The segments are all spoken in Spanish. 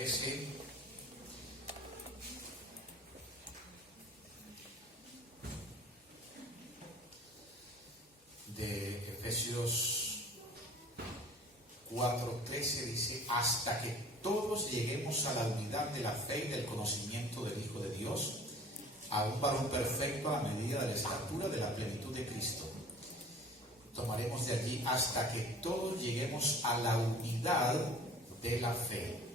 13 de Efesios 4:13 dice: hasta que todos lleguemos a la unidad de la fe y del conocimiento del Hijo de Dios, a un varón perfecto a la medida de la estatura de la plenitud de Cristo. Tomaremos de allí: hasta que todos lleguemos a la unidad de la fe,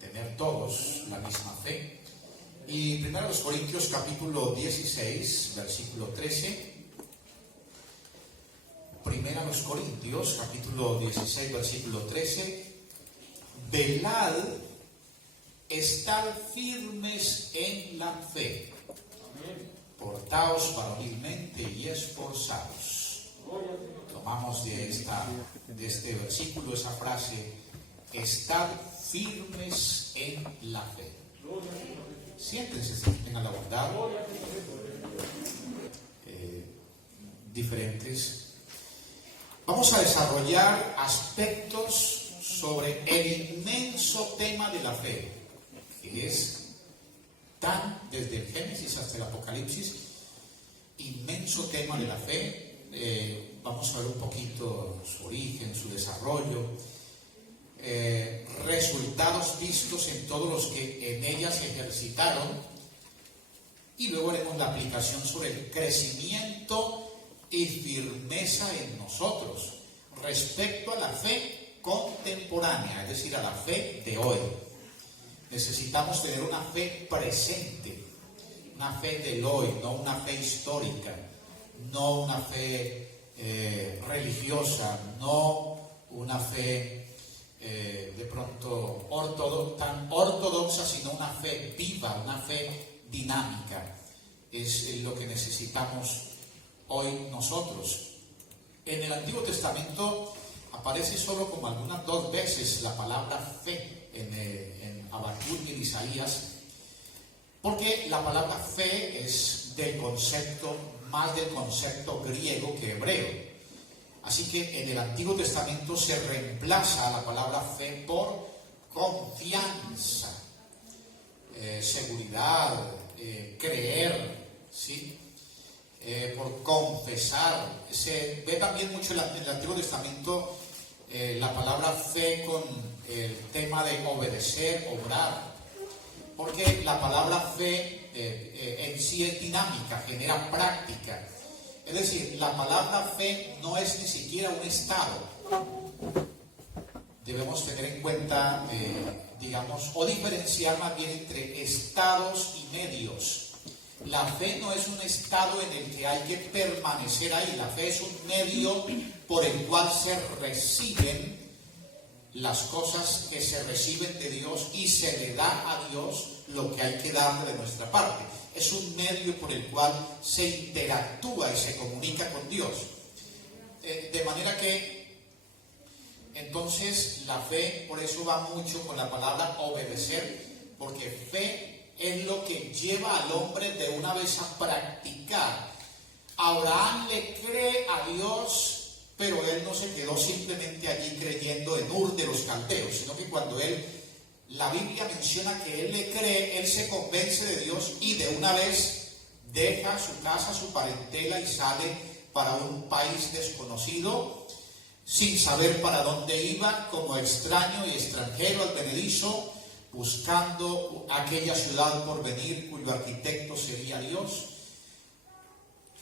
tener todos la misma fe. Y 1 Corintios capítulo 16, versículo 13. 1 Corintios capítulo 16, versículo 13. Velad, estad firmes en la fe, portaos varonilmente y esforzados. Tomamos de este versículo esa frase: estad firmes en la fe. Siéntense, tengan la bondad. Diferentes. Vamos a desarrollar aspectos sobre el inmenso tema de la fe, que es desde el Génesis hasta el Apocalipsis, inmenso tema de la fe. Vamos a ver un poquito su origen, su desarrollo, resultados vistos en todos los que en ella se ejercitaron, y luego haremos la aplicación sobre el crecimiento y firmeza en nosotros respecto a la fe contemporánea, es decir, a la fe de hoy. Necesitamos tener una fe presente, una fe del hoy, no una fe histórica, no una fe religiosa, no una fe de pronto tan ortodoxa, sino una fe viva, una fe dinámica. Es lo que necesitamos hoy nosotros. En el Antiguo Testamento aparece solo como algunas 2 veces la palabra fe, en Habacuc y en Isaías, porque la palabra fe es más del concepto griego que hebreo. Así que en el Antiguo Testamento se reemplaza la palabra fe por confianza, seguridad, creer, ¿sí? Por confesar. Se ve también mucho en el Antiguo Testamento la palabra fe con el tema de obedecer, obrar, porque la palabra fe en sí es dinámica, genera práctica. Es decir, la palabra fe no es ni siquiera un estado. Debemos tener en cuenta, o diferenciar más bien entre estados y medios. La fe no es un estado en el que hay que permanecer ahí. La fe es un medio por el cual se reciben las cosas que se reciben de Dios y se le da a Dios lo que hay que darle de nuestra parte. Es un medio por el cual se interactúa y se comunica con Dios. De manera que, entonces, la fe, por eso va mucho con la palabra obedecer, porque fe es lo que lleva al hombre de una vez a practicar. Abraham le cree a Dios, pero él no se quedó simplemente allí creyendo en Ur de los Caldeos, sino que cuando la Biblia menciona que él le cree, él se convence de Dios y de una vez deja su casa, su parentela y sale para un país desconocido, sin saber para dónde iba, como extraño y extranjero advenedizo, buscando aquella ciudad por venir cuyo arquitecto sería Dios.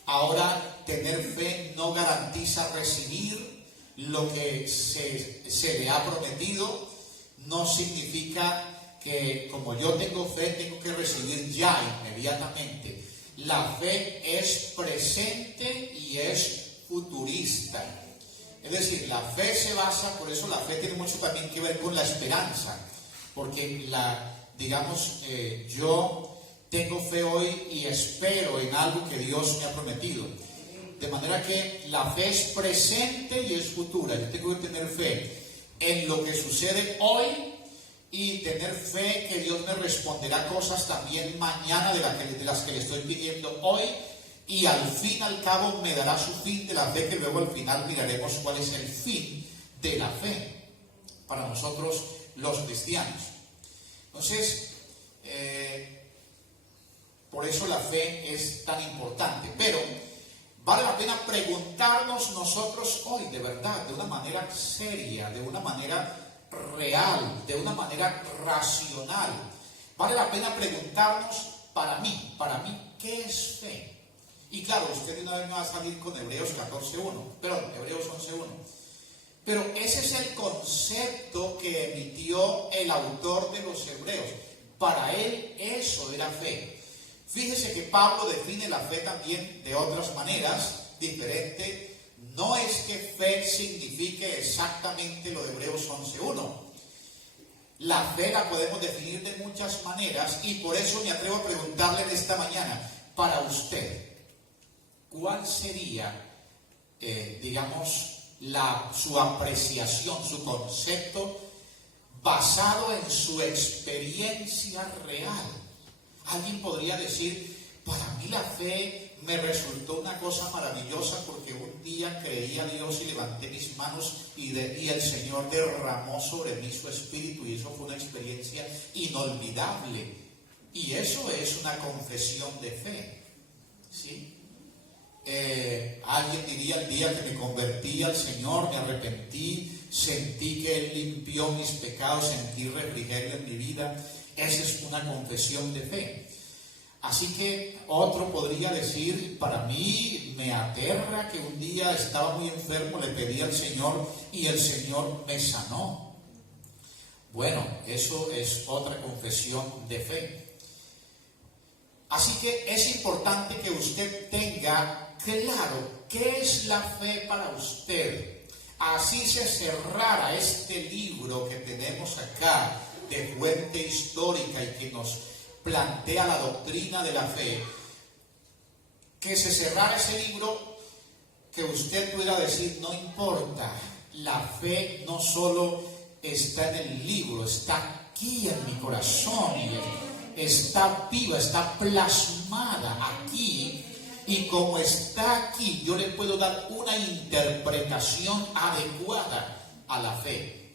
Ahora, tener fe no garantiza recibir lo que se le ha prometido. No significa que como yo tengo fe, tengo que recibir ya, inmediatamente. La fe es presente y es futurista. Es decir, la fe se basa, por eso la fe tiene mucho también que ver con la esperanza. Porque yo tengo fe hoy y espero en algo que Dios me ha prometido. De manera que la fe es presente y es futura. Yo tengo que tener fe en lo que sucede hoy y tener fe que Dios me responderá cosas también mañana de las que le estoy pidiendo hoy, y al fin y al cabo me dará su fin de la fe, que luego al final miraremos cuál es el fin de la fe. para nosotros los cristianos. Entonces, por eso la fe es tan importante. Pero vale la pena preguntarnos nosotros hoy, de verdad, de una manera seria, de una manera real, de una manera racional. Vale la pena preguntarnos para mí, ¿qué es fe? Y claro, usted de una vez me va a salir con Hebreos 14.1, Hebreos 11.1. Pero ese es el concepto que emitió el autor de los Hebreos. Para él eso era fe. Fíjese que Pablo define la fe también de otras maneras diferentes. No es que fe signifique exactamente lo de Hebreos 11.1. La fe la podemos definir de muchas maneras y por eso me atrevo a preguntarle en esta mañana, para usted, ¿cuál sería, su apreciación, su concepto basado en su experiencia real? Alguien podría decir, para mí la fe me resultó una cosa maravillosa porque un día creí a Dios y levanté mis manos y el Señor derramó sobre mí su Espíritu y eso fue una experiencia inolvidable. Y eso es una confesión de fe, ¿sí? Alguien diría, el día que me convertí al Señor, me arrepentí, sentí que Él limpió mis pecados, sentí refrigerio en mi vida. Esa es una confesión de fe. Así que otro podría decir, para mí me aterra que un día estaba muy enfermo, le pedí al Señor y el Señor me sanó. Bueno, eso es otra confesión de fe. Así que es importante que usted tenga claro qué es la fe para usted. Así se cerrara este libro que tenemos acá de fuente histórica y que nos plantea la doctrina de la fe, que se cerrara ese libro, que usted pudiera decir, no importa, la fe no solo está en el libro, está aquí en mi corazón, y está viva, está plasmada aquí, y como está aquí, yo le puedo dar una interpretación adecuada a la fe.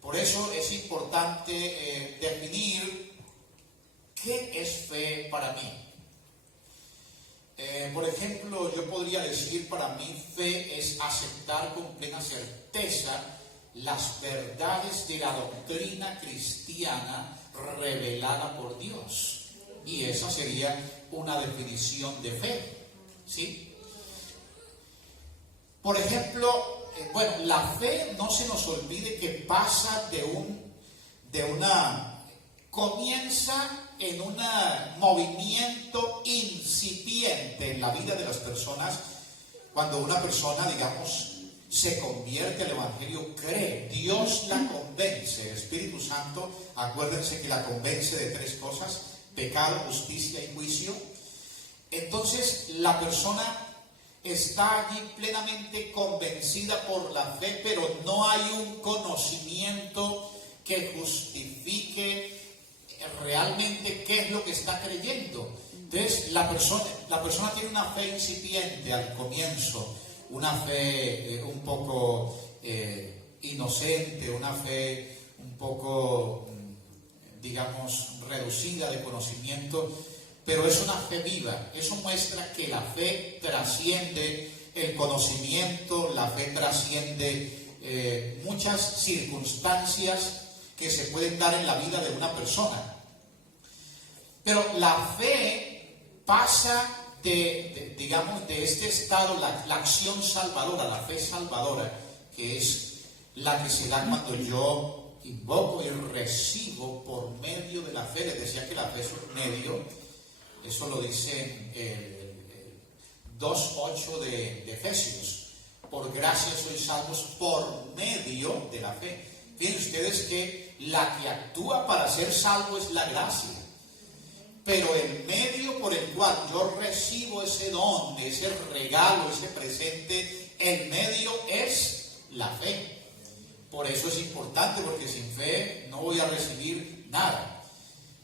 Por eso es importante definir qué es fe para mí. Por ejemplo, yo podría decir, para mí fe es aceptar con plena certeza las verdades de la doctrina cristiana revelada por Dios. Y esa sería una definición de fe, ¿sí? Por ejemplo, la fe, no se nos olvide que pasa comienza en un movimiento incipiente en la vida de las personas. Cuando una persona, se convierte al Evangelio, cree, Dios la convence, el Espíritu Santo, acuérdense que la convence de tres cosas: pecado, justicia y juicio. Entonces la persona está allí plenamente convencida por la fe, pero no hay un conocimiento que justifique realmente qué es lo que está creyendo. Entonces la persona tiene una fe incipiente al comienzo, una fe un poco inocente, una fe un poco, reducida de conocimiento, pero es una fe viva. Eso muestra que la fe trasciende el conocimiento, la fe trasciende muchas circunstancias que se pueden dar en la vida de una persona. Pero la fe pasa de este estado, la acción salvadora, la fe salvadora, que es la que se da cuando yo invoco y recibo por medio de la fe. Les decía que la fe es un medio, eso lo dice el 2.8 de Efesios. Por gracia sois salvos por medio de la fe. Fíjense ustedes que la que actúa para ser salvo es la gracia, pero el medio por el cual yo recibo ese don, ese regalo, ese presente, el medio es la fe. Por eso es importante, porque sin fe no voy a recibir nada.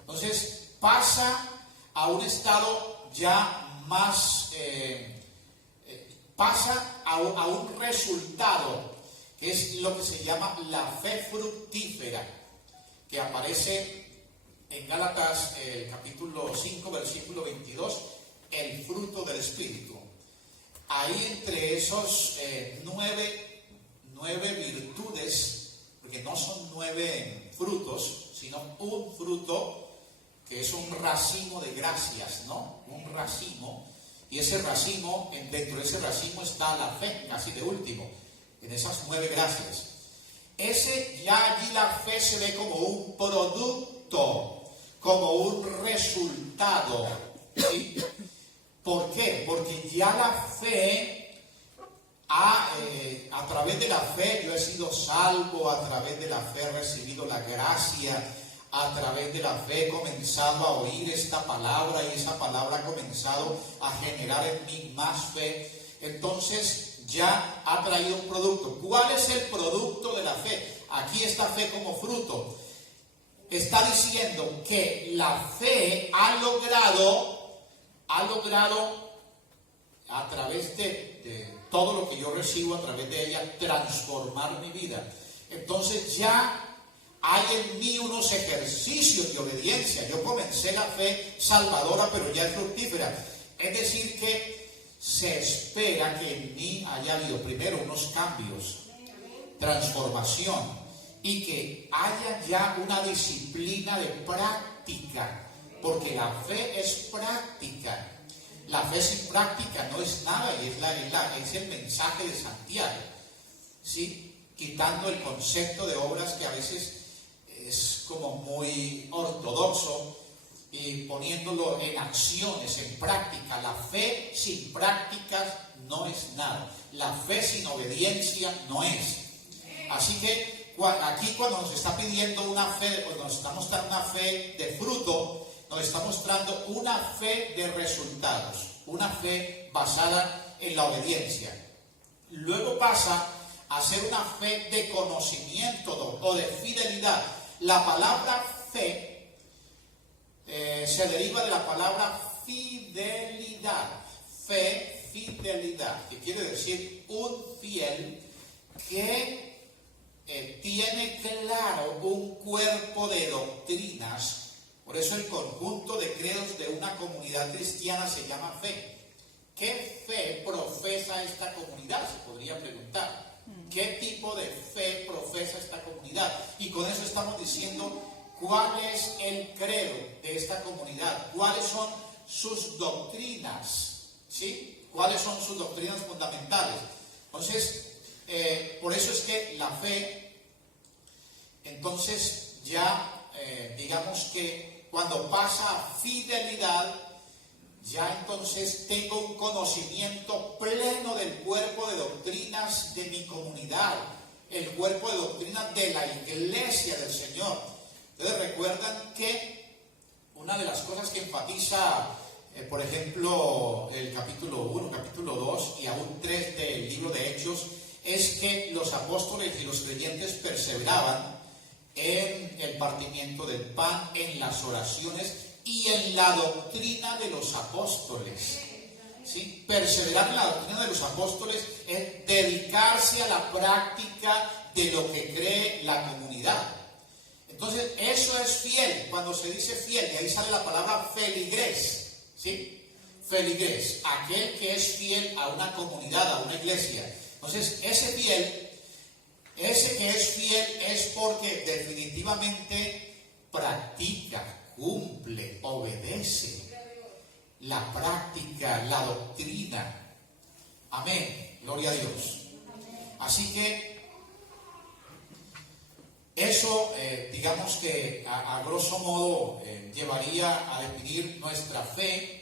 Entonces pasa a un estado ya más, pasa a un resultado que es lo que se llama la fe fructífera, que aparece en Gálatas capítulo 5, versículo 22, el fruto del Espíritu. Ahí entre esos nueve virtudes, porque no son 9 frutos, sino un fruto que es un racimo de gracias, ¿no? Un racimo. Y ese racimo, dentro de ese racimo está la fe, casi de último, en esas 9 gracias. Ya allí la fe se ve como un producto, como un resultado, ¿sí? ¿Por qué? Porque ya la fe, a través de la fe yo he sido salvo, a través de la fe he recibido la gracia, a través de la fe he comenzado a oír esta palabra y esa palabra ha comenzado a generar en mí más fe. Entonces ya ha traído un producto. ¿Cuál es el producto de la fe? Aquí está fe como fruto. Está diciendo que la fe ha logrado a través de todo lo que yo recibo, a través de ella, transformar mi vida. Entonces ya hay en mí unos ejercicios de obediencia. Yo comencé la fe salvadora, pero ya es fructífera. Es decir, que se espera que en mí haya habido primero unos cambios, transformación, y que haya ya una disciplina de práctica, porque la fe es práctica. La fe sin práctica no es nada, y es el mensaje de Santiago, ¿sí? Quitando el concepto de obras que a veces es como muy ortodoxo, y poniéndolo en acciones, en práctica. La fe sin prácticas no es nada. La fe sin obediencia no es. Así que aquí cuando nos está pidiendo una fe, cuando nos está mostrando una fe de fruto, nos está mostrando una fe de resultados, una fe basada en la obediencia. Luego pasa a ser una fe de conocimiento o de fidelidad. La palabra fe se deriva de la palabra fidelidad. Fe, fidelidad, que quiere decir un fiel que tiene claro un cuerpo de doctrinas. Por eso el conjunto de credos de una comunidad cristiana se llama fe. ¿Qué fe profesa esta comunidad? Se podría preguntar. ¿Qué tipo de fe profesa esta comunidad? Y con eso estamos diciendo cuál es el credo de esta comunidad, cuáles son sus doctrinas, ¿sí? ¿Cuáles son sus doctrinas fundamentales? Entonces, por eso es que la fe, entonces ya digamos que cuando pasa a fidelidad, ya entonces tengo un conocimiento pleno del cuerpo de doctrinas de mi comunidad, el cuerpo de doctrinas de la iglesia del Señor. Ustedes recuerdan que una de las cosas que enfatiza, por ejemplo, el capítulo 1, capítulo 2 y aún 3 del libro de Hechos, es que los apóstoles y los creyentes perseveraban en el partimiento del pan, en las oraciones y en la doctrina de los apóstoles. ¿Sí? Perseverar en la doctrina de los apóstoles es dedicarse a la práctica de lo que cree la comunidad. Entonces, eso es fiel. Cuando se dice fiel, de ahí sale la palabra feligres, ¿sí? Feligres, aquel que es fiel a una comunidad, a una iglesia. Entonces, ese que es fiel es porque definitivamente practica, cumple, obedece la práctica, la doctrina. Amén, gloria a Dios. Así que eso, digamos que a grosso modo llevaría a definir nuestra fe.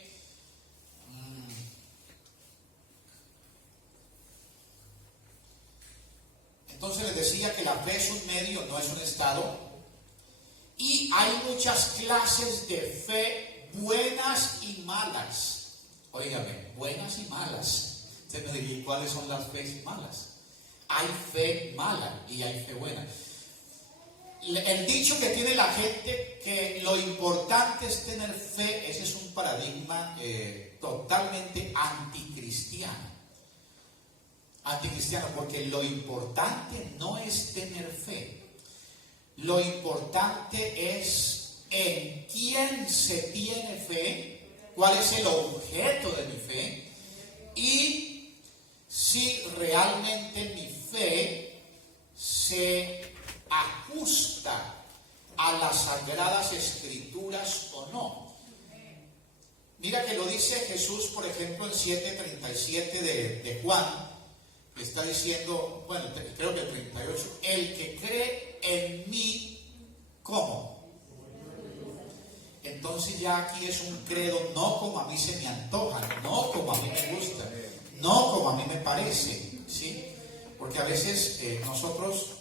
Entonces les decía que la fe es un medio, no es un estado. Y hay muchas clases de fe, buenas y malas. Óigame, buenas y malas. Usted me diría, ¿cuáles son las fe malas? Hay fe mala y hay fe buena. El dicho que tiene la gente que lo importante es tener fe, ese es un paradigma totalmente anticristiano. anticristiano, porque lo importante no es tener fe, lo importante es en quién se tiene fe, cuál es el objeto de mi fe y si realmente mi fe se ajusta a las Sagradas Escrituras o no. Mira que lo dice Jesús, por ejemplo, en 7:37 de Juan, que está diciendo, bueno, creo que el 38, el que cree en mí, ¿cómo? Entonces ya aquí es un credo no como a mí se me antoja, no como a mí me gusta, no como a mí me parece, ¿sí? Porque a veces nosotros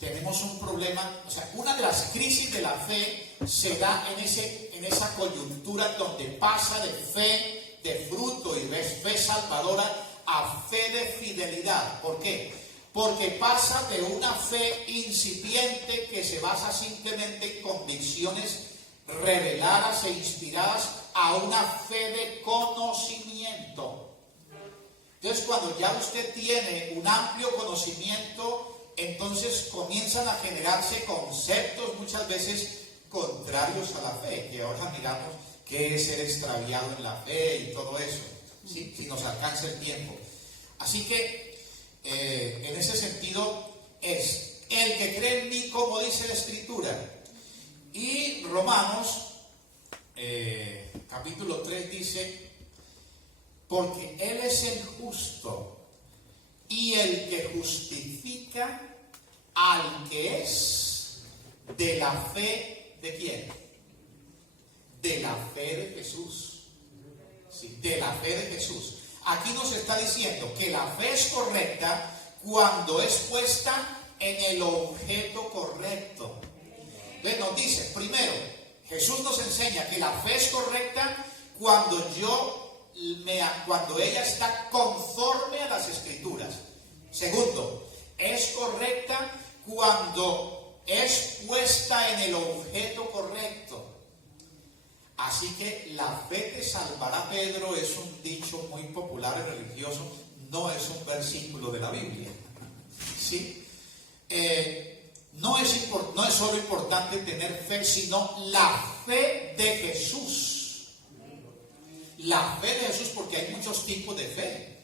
tenemos un problema, o sea, una de las crisis de la fe se da en esa coyuntura donde pasa de fe, de fruto y de fe salvadora a fe de fidelidad. ¿Por qué? Porque pasa de una fe incipiente que se basa simplemente en convicciones reveladas e inspiradas a una fe de conocimiento. Entonces, cuando ya usted tiene un amplio conocimiento, entonces comienzan a generarse conceptos muchas veces contrarios a la fe, que ahora miramos qué es ser extraviado en la fe y todo eso, ¿sí? Si nos alcanza el tiempo. Así que, en ese sentido, es el que cree en mí, como dice la Escritura. Y Romanos, capítulo 3 dice, porque Él es el justo y el que justifica al que es de la fe, ¿de quién? De la fe de Jesús. Sí, de la fe de Jesús. Aquí nos está diciendo que la fe es correcta cuando es puesta en el objeto correcto. Entonces nos dice, primero, Jesús nos enseña que la fe es correcta cuando ella está conforme a las Escrituras. Segundo, es correcta cuando es puesta en el objeto correcto. Así que la fe te salvará, Pedro, es un dicho muy popular y religioso, no es un versículo de la Biblia. ¿Sí? No es solo importante tener fe, sino la fe de Jesús. La fe de Jesús, porque hay muchos tipos de fe.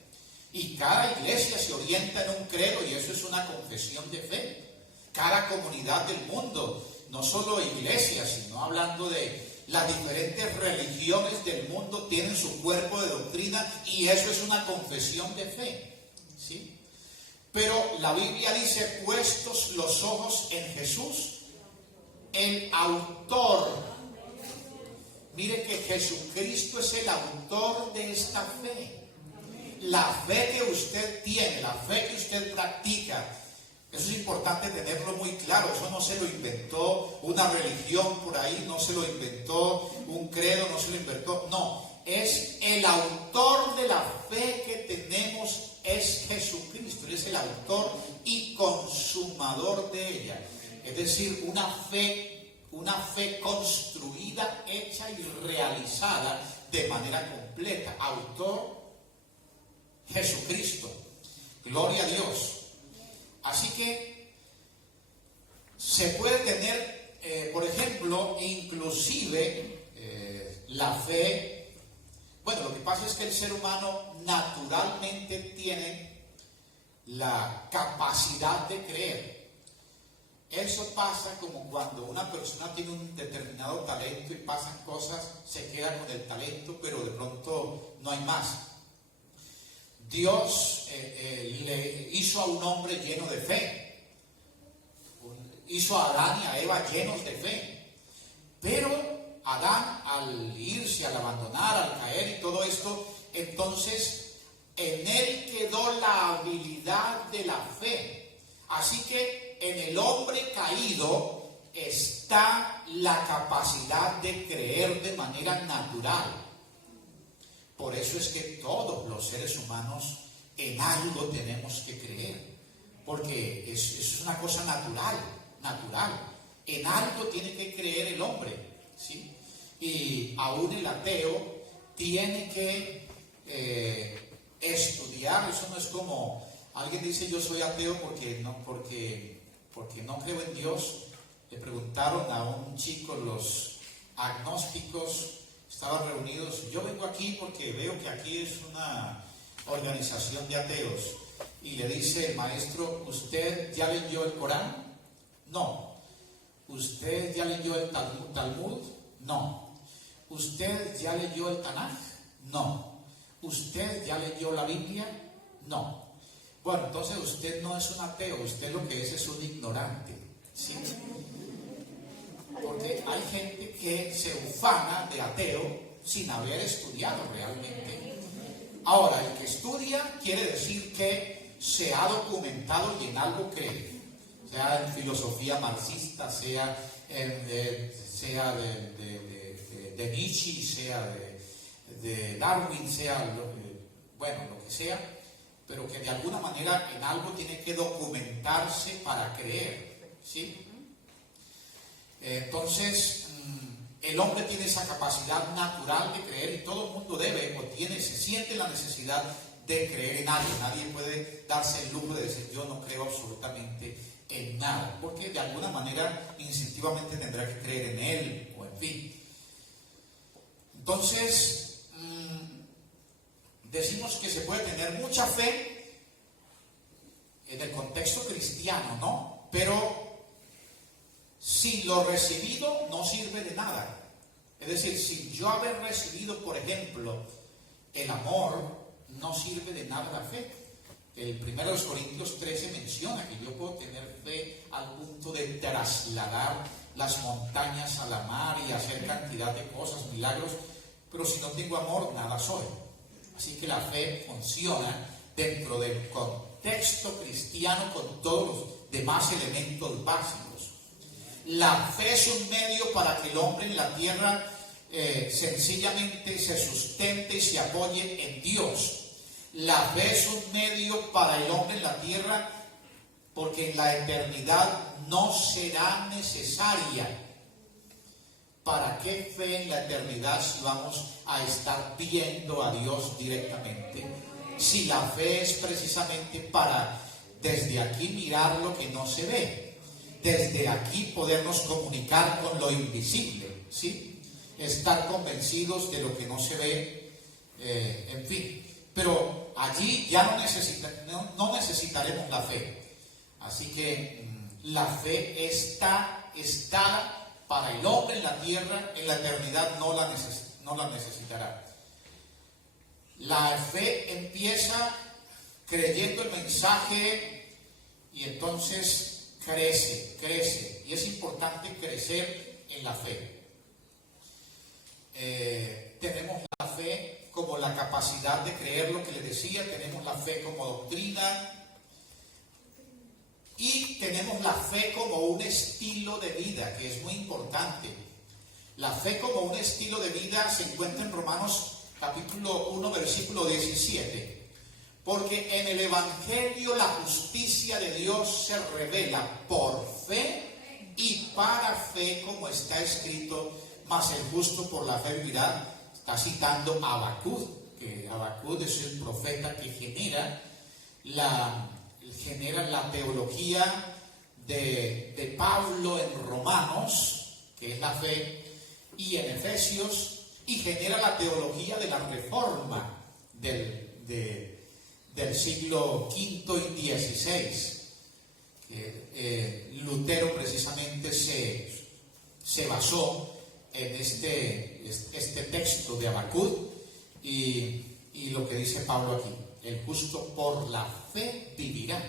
Y cada iglesia se orienta en un credo y eso es una confesión de fe. Cada comunidad del mundo, no solo iglesias, sino hablando de las diferentes religiones del mundo, tienen su cuerpo de doctrina y eso es una confesión de fe. ¿Sí? Pero la Biblia dice, puestos los ojos en Jesús, el autor. Mire que Jesucristo es el autor de esta fe. La fe que usted tiene, la fe que usted practica, eso es importante tenerlo muy claro. Eso no se lo inventó una religión por ahí, no se lo inventó un credo, no se lo inventó. No, es el autor de la fe que tenemos, es Jesucristo. Él es el autor y consumador de ella. Es decir, una fe construida, hecha y realizada de manera completa. Autor Jesucristo. Gloria a Dios. Así que se puede tener, por ejemplo, inclusive la fe. Bueno, lo que pasa es que el ser humano naturalmente tiene la capacidad de creer. Eso pasa como cuando una persona tiene un determinado talento y pasan cosas, se queda con el talento, pero de pronto no hay más. Dios le hizo a un hombre lleno de fe, hizo a Adán y a Eva llenos de fe, pero Adán, al irse, al abandonar, al caer y todo esto, entonces en él quedó la habilidad de la fe. Así que en el hombre caído está la capacidad de creer de manera natural. Por eso es que todos los seres humanos en algo tenemos que creer, porque es una cosa natural. En algo tiene que creer el hombre, ¿sí? Y aún el ateo tiene que estudiar, eso no es como alguien dice yo soy ateo porque no creo en Dios. Le preguntaron a un chico, los agnósticos estaban reunidos, yo vengo aquí porque veo que aquí es una organización de ateos, y le dice el maestro, ¿usted ya leyó el Corán? No. ¿Usted ya leyó el Talmud? No. ¿Usted ya leyó el Tanaj? No. ¿Usted ya leyó la Biblia? No. Bueno, entonces usted no es un ateo, usted lo que es un ignorante, ¿sí? Porque hay gente que se ufana de ateo sin haber estudiado realmente. Ahora, el que estudia quiere decir que se ha documentado y en algo cree, sea en filosofía marxista, sea de Nietzsche, sea de Darwin, sea lo que sea, pero que de alguna manera en algo tiene que documentarse para creer, ¿sí? Entonces, el hombre tiene esa capacidad natural de creer y todo el mundo debe o se siente la necesidad de creer en algo. Nadie puede darse el lujo de decir yo no creo absolutamente en nada, porque de alguna manera instintivamente tendrá que creer en él o en fin. Entonces, decimos que se puede tener mucha fe en el contexto cristiano, ¿no? Pero sin lo recibido no sirve de nada. Es decir, sin yo haber recibido, por ejemplo, el amor, no sirve de nada la fe. El 1 Corintios 13 menciona que yo puedo tener fe al punto de trasladar las montañas a la mar y hacer cantidad de cosas, milagros, pero si no tengo amor, nada soy. Así que la fe funciona dentro del contexto cristiano con todos los demás elementos básicos. La fe es un medio para que el hombre en la tierra sencillamente se sustente y se apoye en Dios. La fe es un medio para el hombre en la tierra porque en la eternidad no será necesaria. ¿Para qué fe en la eternidad si vamos a estar viendo a Dios directamente? Si la fe es precisamente para desde aquí mirar lo que no se ve, desde aquí podernos comunicar con lo invisible, ¿sí? Estar convencidos de lo que no se ve, en fin. Pero allí ya no necesitaremos la fe. Así que la fe está para el hombre en la tierra, en la eternidad no la necesitará. La fe empieza creyendo el mensaje y entonces crece. Y es importante crecer en la fe. Tenemos la fe como la capacidad de creer lo que le decía, tenemos la fe como doctrina y tenemos la fe como un estilo de vida, que es muy importante. La fe como un estilo de vida se encuentra en Romanos capítulo 1, versículo 17. Porque en el Evangelio la justicia de Dios se revela por fe y para fe, como está escrito, mas el justo por la fe vivirá. Está citando a Habacuc, que Habacuc es el profeta que genera la teología de Pablo en Romanos, que es la fe, y en Efesios, y genera la teología de la Reforma del siglo V y XVI. Lutero precisamente se basó en este texto de Habacuc y lo que dice Pablo aquí: el justo por la fe vivirá.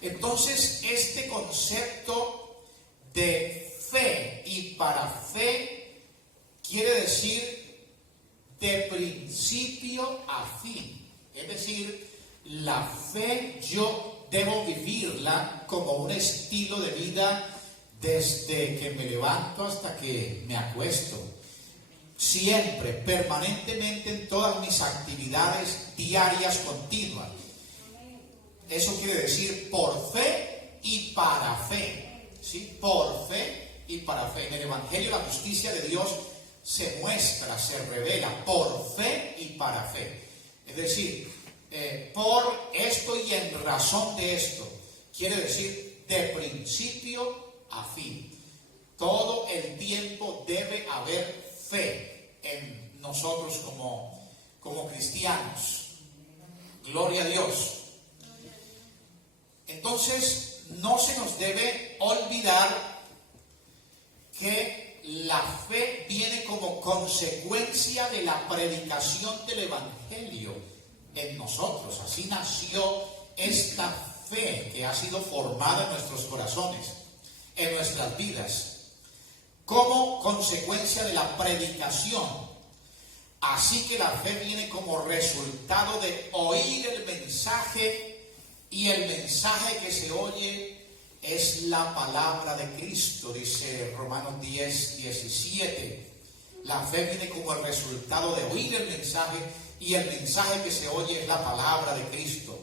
Entonces, este concepto de fe y para fe quiere decir de principio a fin. Es decir, la fe yo debo vivirla como un estilo de vida desde que me levanto hasta que me acuesto. Siempre, permanentemente, en todas mis actividades diarias continuas. Eso quiere decir por fe y para fe, ¿sí? Por fe y para fe. En el Evangelio la justicia de Dios se muestra, se revela por fe y para fe. Es decir, por esto y en razón de esto. Quiere decir de principio a fin. Todo el tiempo debe haber fe en nosotros como cristianos. Gloria a Dios. Entonces, no se nos debe olvidar que la fe viene como consecuencia de la predicación del Evangelio en nosotros. Así nació esta fe que ha sido formada en nuestros corazones, en nuestras vidas, como consecuencia de la predicación. Así que la fe viene como resultado de oír el mensaje, y el mensaje que se oye es la palabra de Cristo, dice Romanos 10, 17. La fe viene como el resultado de oír el mensaje, y el mensaje que se oye es la palabra de Cristo.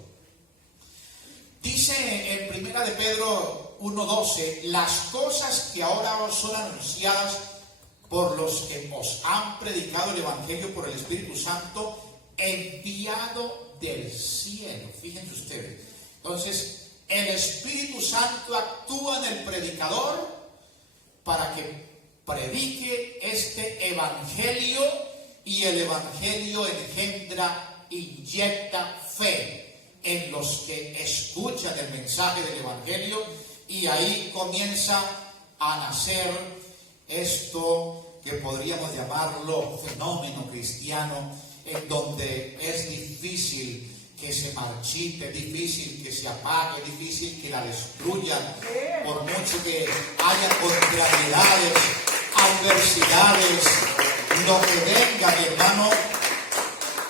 Dice en 1 de Pedro 1:12, las cosas que ahora os son anunciadas por los que os han predicado el Evangelio por el Espíritu Santo, enviado del cielo. Fíjense ustedes. Entonces, el Espíritu Santo actúa en el predicador para que predique este Evangelio, y el Evangelio engendra, inyecta fe en los que escuchan el mensaje del Evangelio, y ahí comienza a nacer esto que podríamos llamarlo fenómeno cristiano, en donde es difícil que se marchite, difícil que se apague, difícil que la destruyan, por mucho que haya contrariedades, adversidades, lo que venga, mi hermano.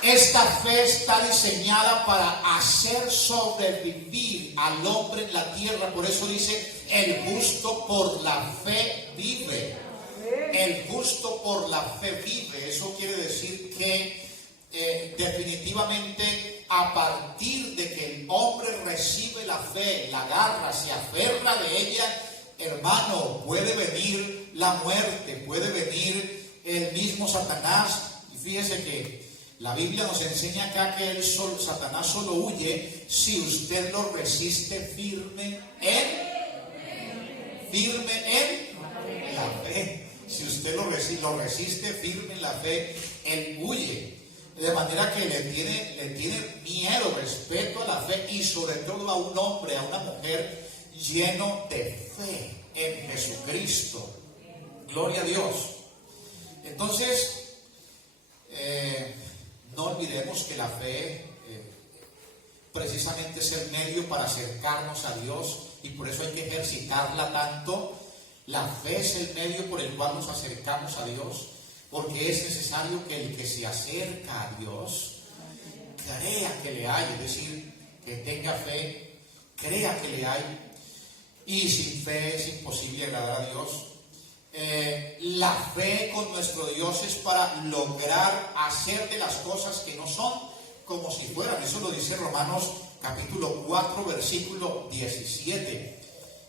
Esta fe está diseñada para hacer sobrevivir al hombre en la tierra. Por eso dice, el justo por la fe vive. El justo por la fe vive. Eso quiere decir que definitivamente, a partir de que el hombre recibe la fe, la agarra, se aferra de ella, hermano, puede venir la muerte, puede venir el mismo Satanás. Y fíjese que la Biblia nos enseña acá que Satanás solo huye si usted lo resiste firme en la fe. Si usted lo resiste firme en la fe, él huye. De manera que le tiene miedo, respeto a la fe, y sobre todo a un hombre, a una mujer lleno de fe en Jesucristo. Gloria a Dios. Entonces, no olvidemos que la fe precisamente es el medio para acercarnos a Dios, y por eso hay que ejercitarla tanto. La fe es el medio por el cual nos acercamos a Dios, porque es necesario que el que se acerca a Dios crea que le hay, es decir, que tenga fe, crea que le hay, y sin fe es imposible agradar a Dios. La fe con nuestro Dios es para lograr hacer de las cosas que no son como si fueran. Eso lo dice Romanos capítulo 4, versículo 17.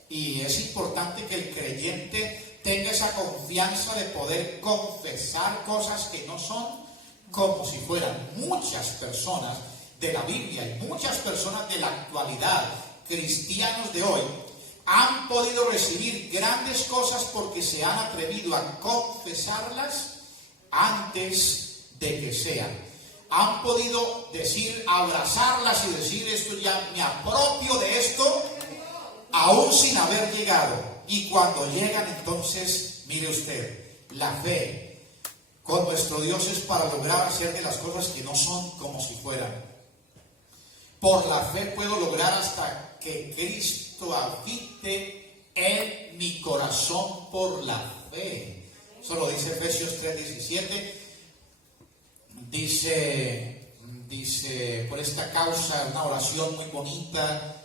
Y es importante que el creyente tenga esa confianza de poder confesar cosas que no son como si fueran. Muchas personas de la Biblia y muchas personas de la actualidad, cristianos de hoy, han podido recibir grandes cosas porque se han atrevido a confesarlas antes de que sean. Han podido decir, abrazarlas y decir, esto ya me apropio de esto, aún sin haber llegado. Y cuando llegan, entonces, mire usted, la fe con nuestro Dios es para lograr hacer de las cosas que no son como si fueran. Por la fe puedo lograr hasta que Cristo habite en mi corazón por la fe. Eso lo dice Efesios 3:17. Dice, por esta causa, una oración muy bonita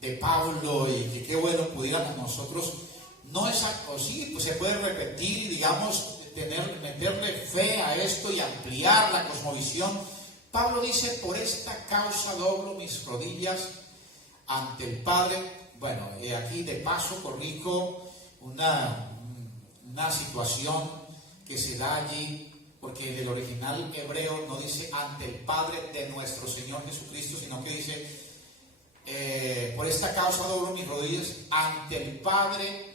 de Pablo, y que qué bueno pudiéramos nosotros, no es así, pues se puede repetir, digamos, meterle fe a esto y ampliar la cosmovisión. Pablo dice, por esta causa doblo mis rodillas ante el Padre. Bueno, aquí de paso corrijo una situación que se da allí porque en el original hebreo no dice ante el Padre de nuestro Señor Jesucristo, sino que dice por esta causa doblo mis rodillas ante el Padre,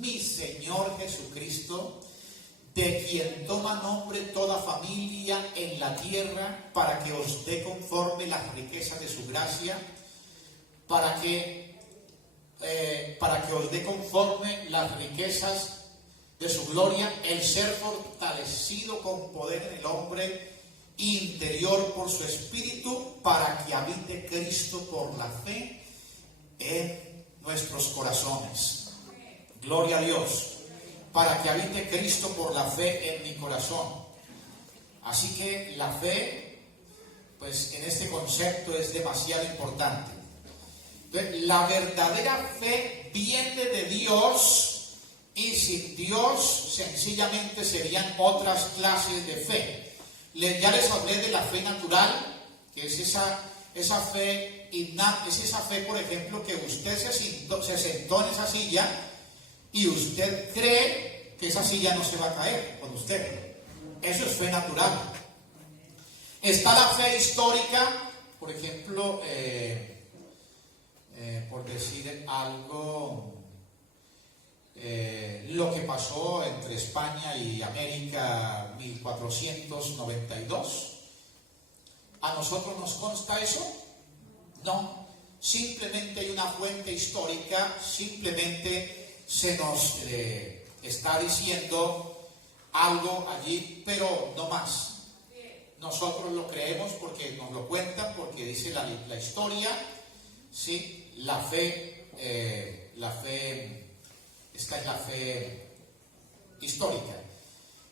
mi Señor Jesucristo, de quien toma nombre toda familia en la tierra, para que os dé conforme las riquezas de su gracia, para que os dé conforme las riquezas de su gloria, el ser fortalecido con poder en el hombre interior por su espíritu, para que habite Cristo por la fe en nuestros corazones. Gloria a Dios. Para que habite Cristo por la fe en mi corazón. Así que la fe, pues en este concepto es demasiado importante. Entonces, la verdadera fe viene de Dios, y sin Dios sencillamente serían otras clases de fe. Ya les hablé de la fe natural, que es esa fe innata, es esa fe, por ejemplo, que usted se sentó en esa silla y usted cree que esa silla no se va a caer con usted. Eso es fe natural. Está la fe histórica, por ejemplo, por decir algo, lo que pasó entre España y América 1492. ¿A nosotros nos consta eso? No. Simplemente hay una fuente histórica, simplemente se nos está diciendo algo allí, pero no más. Nosotros lo creemos porque nos lo cuentan, porque dice la historia, ¿sí? La fe, esta es la fe histórica.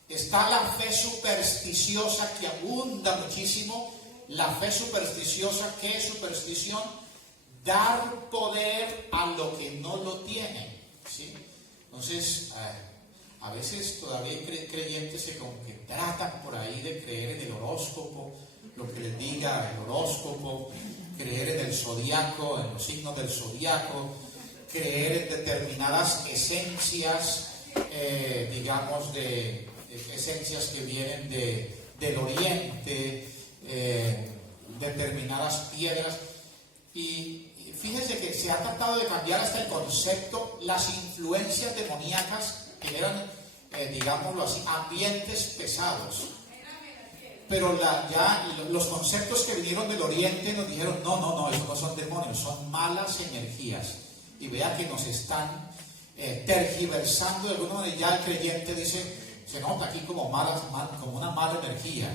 Está la fe supersticiosa, que abunda muchísimo. La fe supersticiosa, ¿qué es superstición? Dar poder a lo que no lo tiene, ¿sí? Entonces, a veces todavía hay creyentes que como que tratan por ahí de creer en el horóscopo, lo que les diga el horóscopo, creer en el zodiaco, en los signos del zodiaco, creer en determinadas esencias, digamos, de esencias que vienen del oriente, determinadas piedras. Y fíjense que se ha tratado de cambiar hasta el concepto, las influencias demoníacas, que eran, digámoslo así, ambientes pesados. Pero ya los conceptos que vinieron del oriente nos dijeron, no, eso no son demonios, son malas energías. Y vea que nos están tergiversando de alguna manera. Ya el creyente dice, se nota aquí como una mala energía.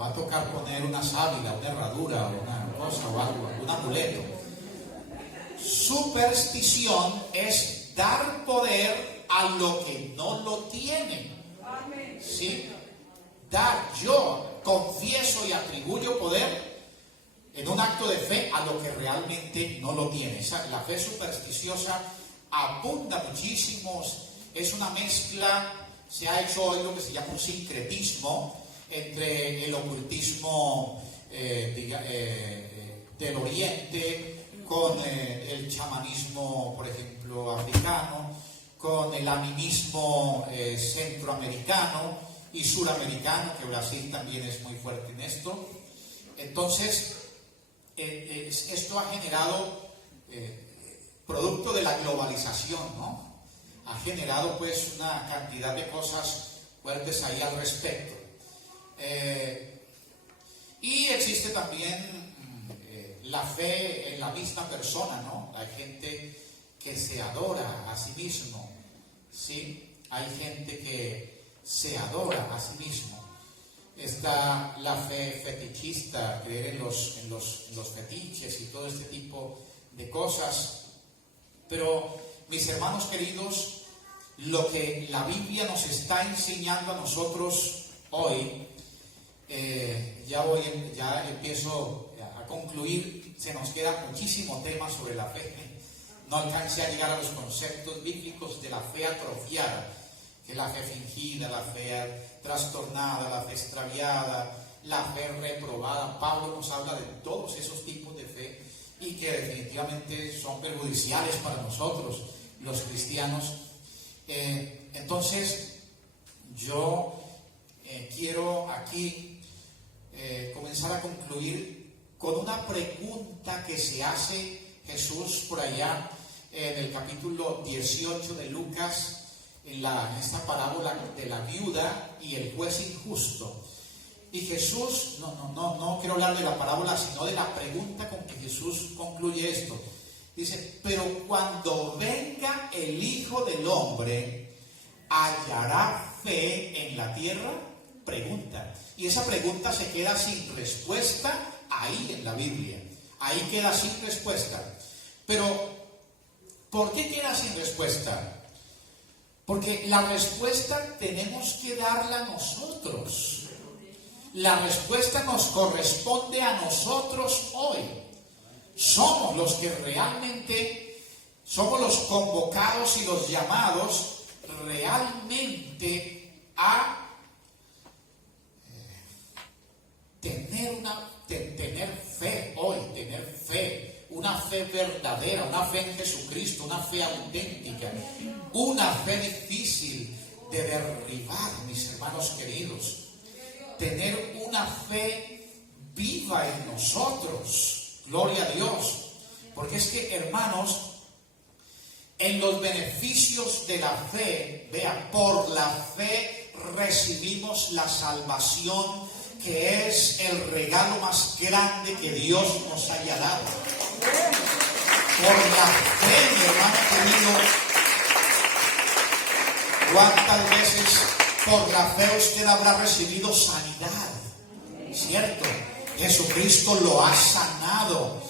Va a tocar poner una sábila, una herradura, una cosa o algo, un amuleto. Superstición es dar poder a lo que no lo tiene. ¿Sí? Yo confieso y atribuyo poder en un acto de fe a lo que realmente no lo tiene. La fe supersticiosa abunda muchísimo, es una mezcla, se ha hecho hoy lo que se llama un sincretismo entre el ocultismo del oriente con el chamanismo, por ejemplo, africano, con el animismo centroamericano y suramericano, que Brasil también es muy fuerte en esto. Entonces, esto ha generado, producto de la globalización, ¿no? Ha generado pues una cantidad de cosas fuertes ahí al respecto. Y existe también la fe en la misma persona, ¿no? Hay gente que se adora a sí mismo, ¿sí? Hay gente que se adora a sí mismo. Está la fe fetichista, creer en los fetiches y todo este tipo de cosas. Pero, mis hermanos queridos, lo que la Biblia nos está enseñando a nosotros hoy, ya empiezo a concluir, se nos queda muchísimo tema sobre la fe. No alcancé a llegar a los conceptos bíblicos de la fe atrofiada, que es la fe fingida, la fe trastornada, la fe extraviada, la fe reprobada. Pablo nos habla de todos esos tipos de fe y que definitivamente son perjudiciales para nosotros, los cristianos. Entonces, yo quiero aquí comenzar a concluir con una pregunta que se hace Jesús por allá en el capítulo 18 de Lucas, en esta parábola de la viuda y el juez injusto. Y Jesús, no quiero hablar de la parábola, sino de la pregunta con que Jesús concluye esto. Dice, pero cuando venga el Hijo del Hombre, ¿hallará fe en la tierra? Pregunta. Y esa pregunta se queda sin respuesta ahí en la Biblia. Ahí queda sin respuesta. Pero, ¿por qué queda sin respuesta? Porque la respuesta tenemos que darla nosotros. La respuesta nos corresponde a nosotros hoy. Somos los que realmente, somos los convocados y los llamados realmente a tener fe hoy, tener fe, una fe verdadera, una fe en Jesucristo, una fe auténtica, una fe difícil de derribar, mis hermanos queridos. Tener una fe viva en nosotros, gloria a Dios, porque es que, hermanos, en los beneficios de la fe, vean, por la fe recibimos la salvación, que es el regalo más grande que Dios nos haya dado. Por la fe, mi hermano querido, ¿cuántas veces por la fe usted habrá recibido sanidad? ¿Cierto? Jesucristo lo ha sanado.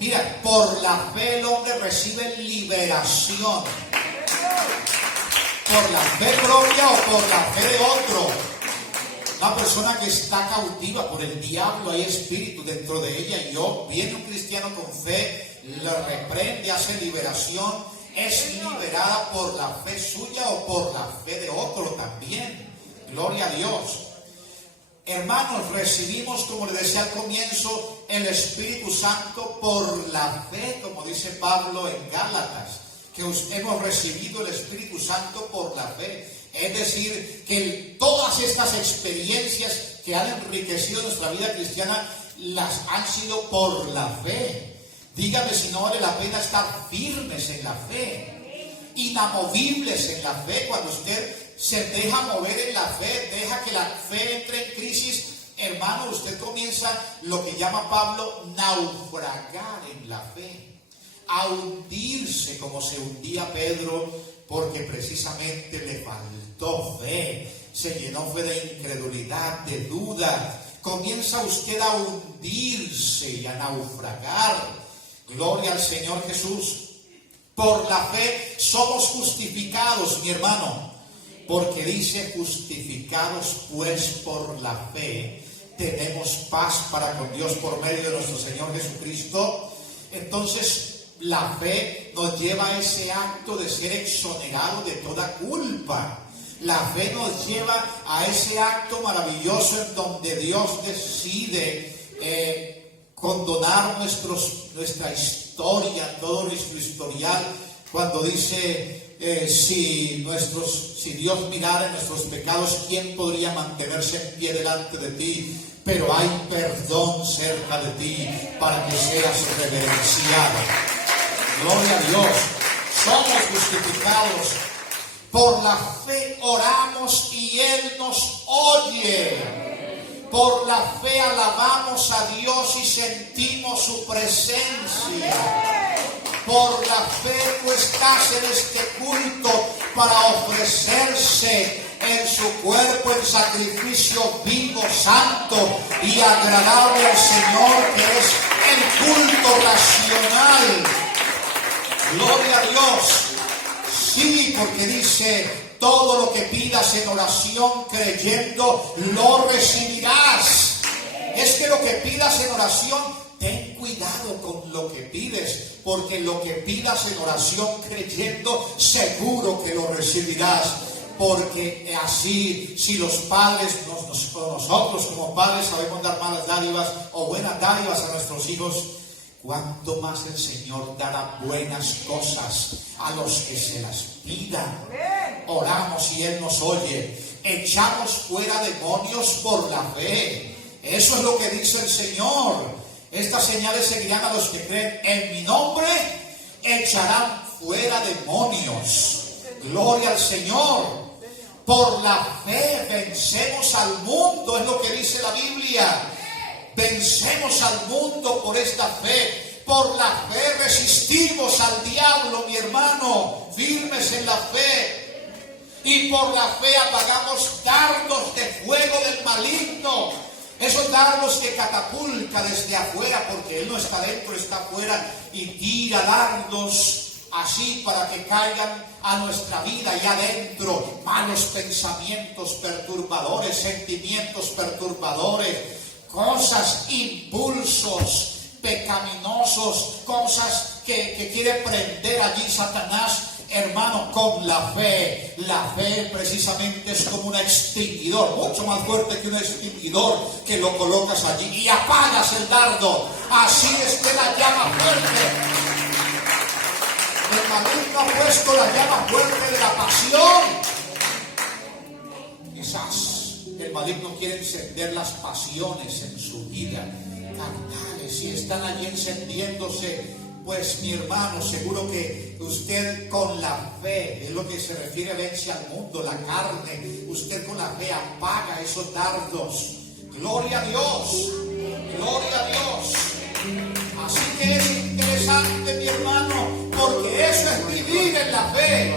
Mira, por la fe el hombre recibe liberación. Por la fe propia o por la fe de otro. Una persona que está cautiva por el diablo, hay espíritu dentro de ella, y viene un cristiano con fe, lo reprende, hace liberación, es liberada por la fe suya o por la fe de otro también. Gloria a Dios. Hermanos, recibimos, como les decía al comienzo, el Espíritu Santo por la fe, como dice Pablo en Gálatas, que hemos recibido el Espíritu Santo por la fe. Es decir, que todas estas experiencias que han enriquecido nuestra vida cristiana las han sido por la fe. Dígame si no vale la pena estar firmes en la fe, inamovibles en la fe. Cuando usted se deja mover en la fe, deja que la fe entre en crisis, hermano, usted comienza lo que llama Pablo naufragar en la fe, a hundirse como se hundía Pedro, porque precisamente le faltó fe, se llenó fe de incredulidad, de duda. Comienza usted a hundirse y a naufragar. Gloria al Señor Jesús. Por la fe somos justificados, mi hermano, porque dice, justificados pues por la fe, tenemos paz para con Dios por medio de nuestro Señor Jesucristo. Entonces, la fe nos lleva a ese acto de ser exonerado de toda culpa. La fe nos lleva a ese acto maravilloso en donde Dios decide condonar nuestra historia, todo nuestro historial, cuando dice, si Dios mirara en nuestros pecados, ¿quién podría mantenerse en pie delante de ti? Pero hay perdón cerca de ti para que seas reverenciado. Gloria a Dios. Somos justificados. Por la fe oramos y Él nos oye. Por la fe alabamos a Dios y sentimos su presencia. Por la fe tú estás en este culto para ofrecerse en su cuerpo en sacrificio vivo, santo y agradable al Señor, que es el culto racional. Gloria a Dios. Sí, porque dice, todo lo que pidas en oración creyendo, lo recibirás. Es que lo que pidas en oración, ten cuidado con lo que pides, porque lo que pidas en oración creyendo, seguro que lo recibirás. Porque así, si los padres, nosotros como padres sabemos dar malas dádivas o buenas dádivas a nuestros hijos, cuánto más el Señor dará buenas cosas a los que se las pidan. Oramos y Él nos oye. echamos fuera demonios por la fe. Eso es lo que dice el Señor. Estas señales seguirán a los que creen en mi nombre, echarán fuera demonios. Gloria al Señor. Por la fe vencemos al mundo, es lo que dice la Biblia. Vencemos al mundo por esta fe. Por la fe resistimos al diablo, mi hermano, firmes en la fe. Y por la fe apagamos dardos de fuego del maligno. Esos dardos que catapulta desde afuera, porque Él no está dentro, está afuera, y tira dardos así para que caigan a nuestra vida y adentro malos pensamientos perturbadores, sentimientos perturbadores, cosas, impulsos pecaminosos, cosas que quiere prender allí Satanás. Hermano, con la fe precisamente es como un extinguidor, mucho más fuerte que un extinguidor, que lo colocas allí y apagas el dardo. Así es que la llama fuerte. El maligno ha puesto la llama fuerte de la pasión. Quizás el maligno quiere encender las pasiones en su vida carnales, y están allí encendiéndose. Pues mi hermano, seguro que usted con la fe, es lo que se refiere, vence al mundo, la carne. Usted con la fe apaga esos dardos. Gloria a Dios, gloria a Dios. Así que es interesante, mi hermano, porque eso es vivir en la fe.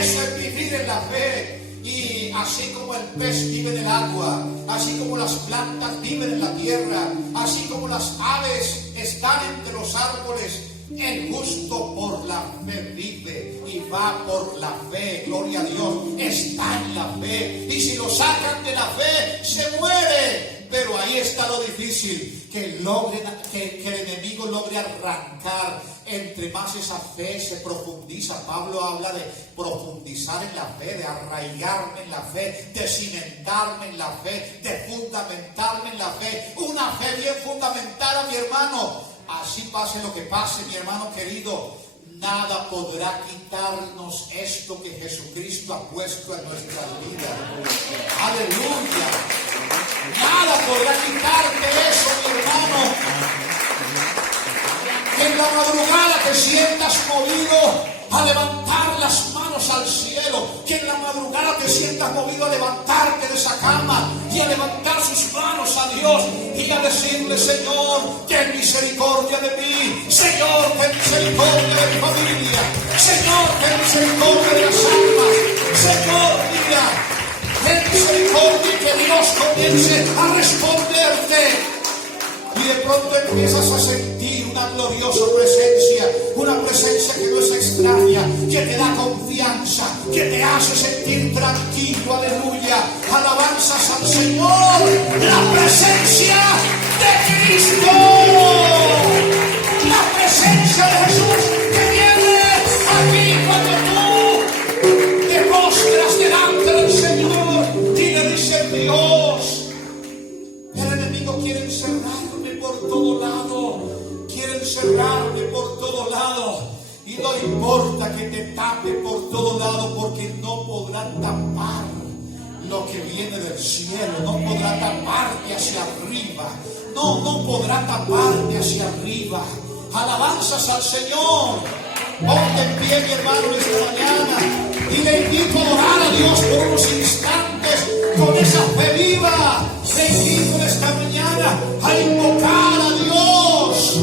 Eso es vivir en la fe. Y así como el pez vive en el agua, así como las plantas viven en la tierra, así como las aves están entre los árboles, el justo por la fe vive y va por la fe. Gloria a Dios, está en la fe. Y si lo sacan de la fe, se muere. Pero ahí está lo difícil, que el enemigo logre arrancar. Entre más esa fe se profundiza, Pablo habla de profundizar en la fe, de arraigarme en la fe, de cimentarme en la fe, de fundamentarme en la fe. Una fe bien fundamentada, mi hermano. Así pase lo que pase, mi hermano querido, nada podrá quitarnos esto que Jesucristo ha puesto en nuestras vidas. Aleluya. Nada podrá quitarte eso, mi hermano. Que en la madrugada te sientas movido a levantar las manos al cielo. Que en la madrugada te sientas movido a levantarte de esa cama y a levantar sus manos a Dios y a decirle: Señor, ten misericordia de mí. Señor, ten misericordia de mi familia. Señor, ten misericordia de las almas. Señor, mira, ten misericordia, y que Dios comience a responderte. Y de pronto empiezas a sentir una gloriosa presencia, una presencia que no es extraña, que te da confianza, que te hace sentir tranquilo. Aleluya, alabanzas al Señor. La presencia de Cristo, la presencia de Jesús que viene aquí cuando tú te postras delante del Señor y le dices: Dios, el enemigo quiere encerrarme por todo lado, quiere encerrarme por todo lado, y no importa que te tape por todo lado, porque no podrá tapar lo que viene del cielo, no podrá taparte hacia arriba, no podrá taparte hacia arriba. Alabanzas al Señor. Ponte en pie, mi hermano, esta mañana, y le invito a orar a Dios por unos instantes con esa fe viva. Le invito en esta mañana a invocar a Dios,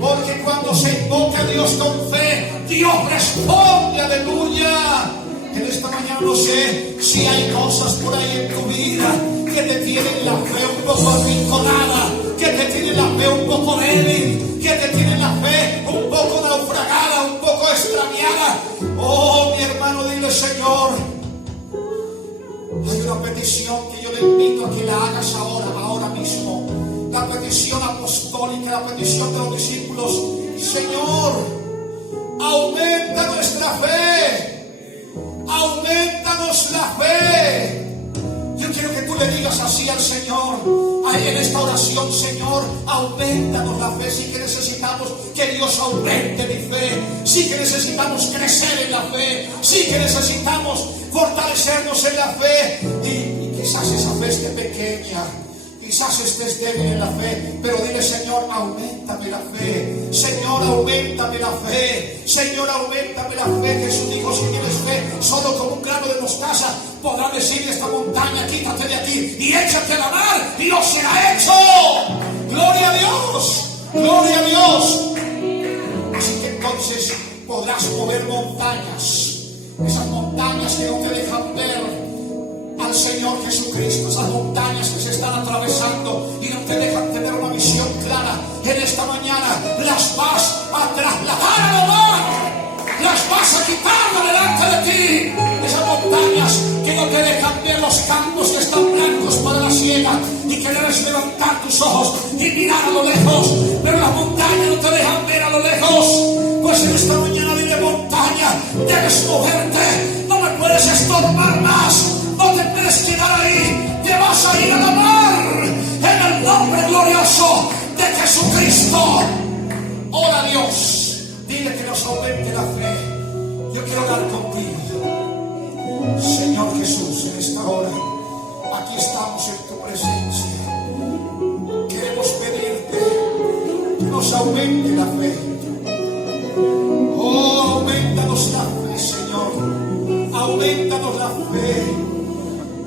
porque cuando se invoca a Dios con fe, Dios responde. Aleluya. En esta mañana no sé si hay cosas por ahí en tu vida que te tienen la fe un poco arrinconada, que te tienen la fe un poco débil, que te tienen la fe un poco naufragada, un poco extraviada. Oh, mi hermano, dile: Señor, hay una petición que yo le invito a que la hagas ahora mismo. La petición apostólica, la petición de los discípulos. Señor, aumenta nuestra fe, aumentanos la fe. Yo quiero que tú le digas así al Señor, ahí en esta oración: Señor, aumentanos la fe. Sí que necesitamos que Dios aumente mi fe, sí que necesitamos crecer en la fe, sí que necesitamos fortalecernos en la fe. Y quizás esa fe esté pequeña, quizás estés débil en la fe, pero dile: Señor, auméntame la fe. Señor, auméntame la fe. Señor, auméntame la fe. Jesús dijo: si tienes fe solo como un grano de mostaza, podrás decirle a esta montaña: quítate de aquí y échate a la mar, y lo será hecho. Gloria a Dios, gloria a Dios. Así que entonces podrás mover montañas, esas montañas que no te dejan ver al Señor Jesucristo, esas montañas que se están atravesando y no te dejan tener una visión clara. En esta mañana las vas a trasladar a la mar, las vas a quitar delante de ti. Esas montañas que no te dejan ver los campos que están blancos para la siega y que debes levantar tus ojos y mirar a lo lejos, pero las montañas no te dejan ver a lo lejos. Pues en esta mañana dile: montaña, debes moverte, no me puedes estorbar más, no te puedes quedar ahí, te vas a ir a la mar, en el nombre glorioso de Jesucristo. Ora a Dios, dile que nos aumente la fe. Yo quiero hablar contigo. Señor Jesús, en esta hora, aquí estamos en tu presencia. Queremos pedirte que nos aumente la fe. Oh, aumentanos la fe, Señor. Aumentanos la fe.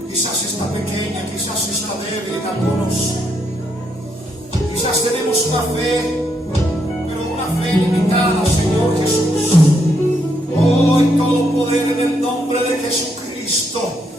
Quizás está pequeña, quizás está débil en algunos. Quizás tenemos una fe, pero una fe limitada, Señor Jesús. Hoy todo poder en el nombre de Jesucristo.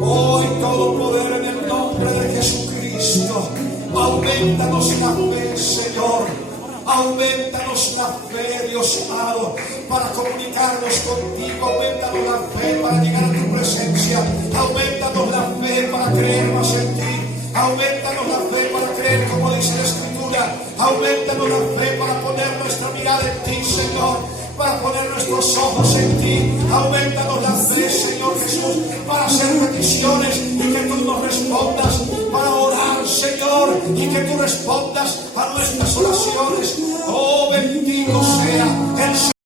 Hoy todo poder en el nombre de Jesucristo. Aumentanos la fe, Señor. Aumentanos la fe, Dios amado, para comunicarnos contigo. Aumentanos la fe para llegar a tu presencia. Aumentanos la fe para creer más en ti. Aumentanos la fe para creer como dice la Escritura. Aumentanos la fe para poner nuestra mirada en ti, Señor, para poner nuestros ojos en ti. Aumentanos la fe, Señor Jesús, para hacer peticiones y que tú nos respondas, para orar, Señor, y que tú respondas a nuestras oraciones. Oh, bendito sea